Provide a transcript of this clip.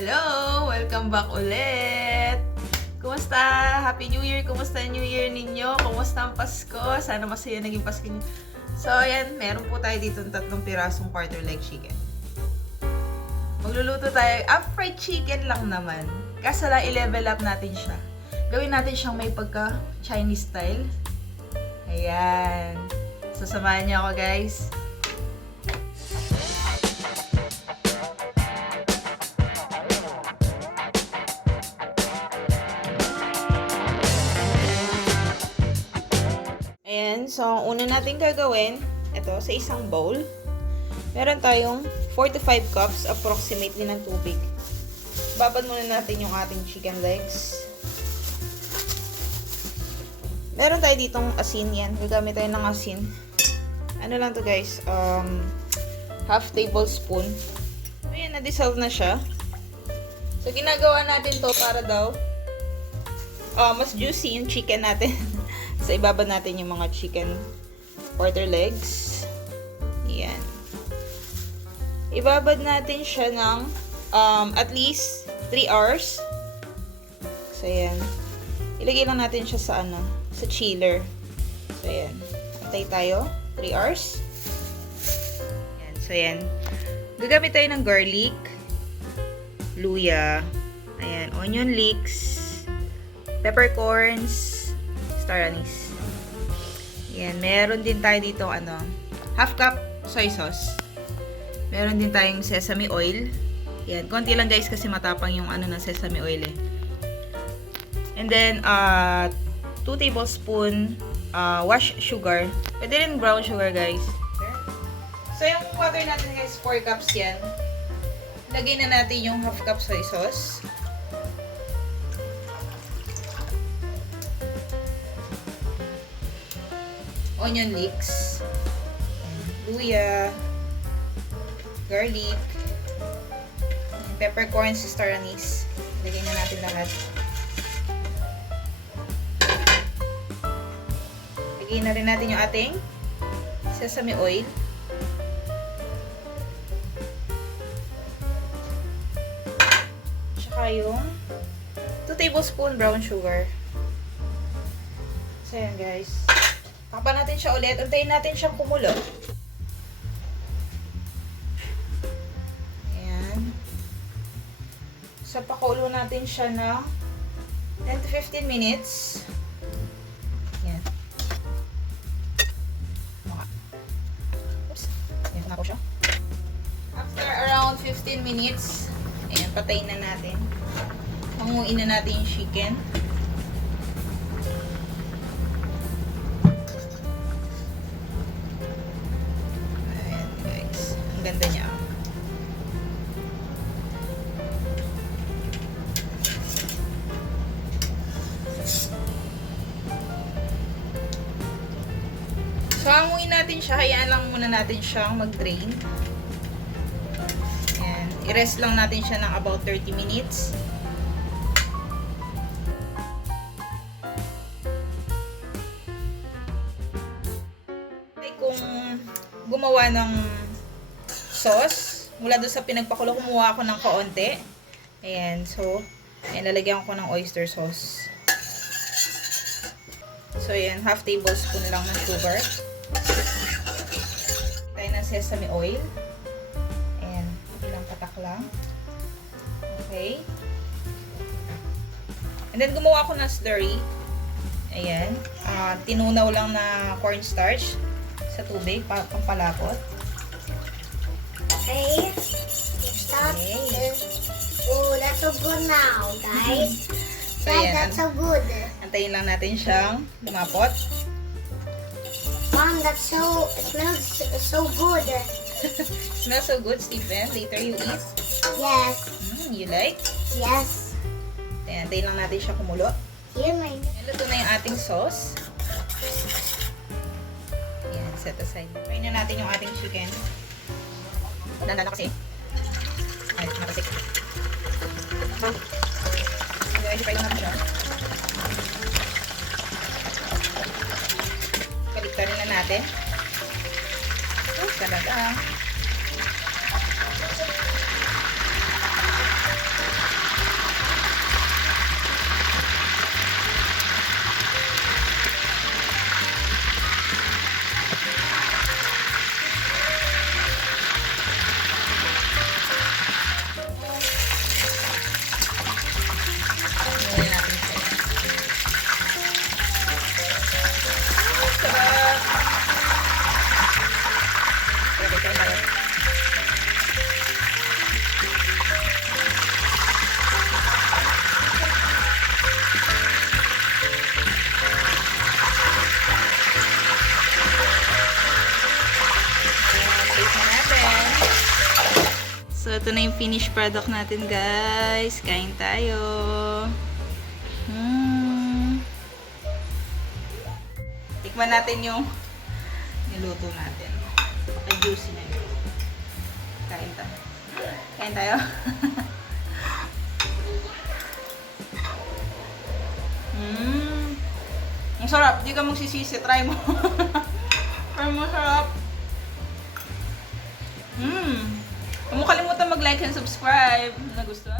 Hello! Welcome back ulit! Kumusta? Happy New Year! Kumusta New Year ninyo? Kumusta ang Pasko? Sana masaya naging Pasko niyo. So, ayan, meron po tayo dito ng tatlong pirasong quarter leg chicken. Magluluto tayo. Ah, fried chicken lang naman. Kaso lang, i-level up natin siya. Gawin natin siyang may pagka Chinese style. Ayan. So, samahan niyo ako, guys. Ayan, so ang una natin gagawin, ito, sa isang bowl, meron tayong 4 to 5 cups approximately ng tubig. Babad muna natin yung ating chicken legs. Meron tayo ditong asin yan. Gagamit tayo ng asin. Ano lang to guys, um, half tablespoon. So na-dissolve na siya. So ginagawa natin to para daw uh, mas juicy yung chicken natin. so, ibabad natin yung mga chicken quarter legs. Yan. Ibabad natin siya ng um, at least 3 hours. So, yan. Ilagay lang natin siya sa ano, sa chiller. So, yan. Antay tayo. 3 hours. Yan. So, yan. Gagamit tayo ng garlic, luya, ayan, onion leeks, peppercorns, star anise. Yan, meron din tayo dito ano, half cup soy sauce. Meron din tayong sesame oil. Yan, konti lang guys kasi matapang yung ano ng sesame oil eh. And then, uh, 2 tablespoon uh, wash sugar. Pwede rin brown sugar guys. So, yung water natin guys, 4 cups yan. Lagay na natin yung half cup soy sauce. Onion leeks, luya, garlic, peppercorns, star anise. Lagay na natin lahat. Lagay na rin natin yung ating sesame oil. Tsaka yung 2 tablespoon brown sugar. So, yan guys. Takpan natin siya ulit. Untayin natin siyang kumulo. Ayan. So, pakulo natin siya ng 10 to 15 minutes. Ayan. Oops. Ayan, na siya. After around 15 minutes, ayan, patayin na natin. Hanguin na natin yung chicken. Ganda niya. So, hanguin natin siya. Hayaan lang muna natin siyang mag-drain. Ayan. I-rest lang natin siya ng about 30 minutes. Ay, kung gumawa ng sauce, mula doon sa pinagpakulo, kumuha ako ng kaunti. Ayan, so, ayan, lalagyan ko ng oyster sauce. So, ayan, half tablespoon lang ng sugar. Tayo ng sesame oil. Ayan, ilang patak lang. Okay. And then, gumawa ako ng slurry. Ayan. ah tinunaw lang na cornstarch sa tubig, pa pampalapot. Okay. Stop. Okay. Oh, that's so good now, guys. So, that's so good. Antayin lang natin siyang lumapot. Mom, that's so, it smells so good. Smells so good, Stephen. Later you eat. Yes. Mm, you like? Yes. Ayan, antayin lang natin siya kumulo. Here, my Ayan, luto na yung ating sauce. Ayan, set aside. Try na natin yung ating chicken. Dandan na kasi. Ay, natasik. Ayan, i-fry lang natin siya. Kaliktarin na natin. Oh, talaga. Ito na yung finished product natin, guys. Kain tayo. Hmm. Tikman natin yung niluto natin. Napaka-juicy na yun. Kain tayo. Kain tayo. Mmm. Ang sarap. Di ka magsisisi. Try mo. Try mo, sarap. Mmm. Huwag mo kalimutan mag-like and subscribe. Nagustuhan?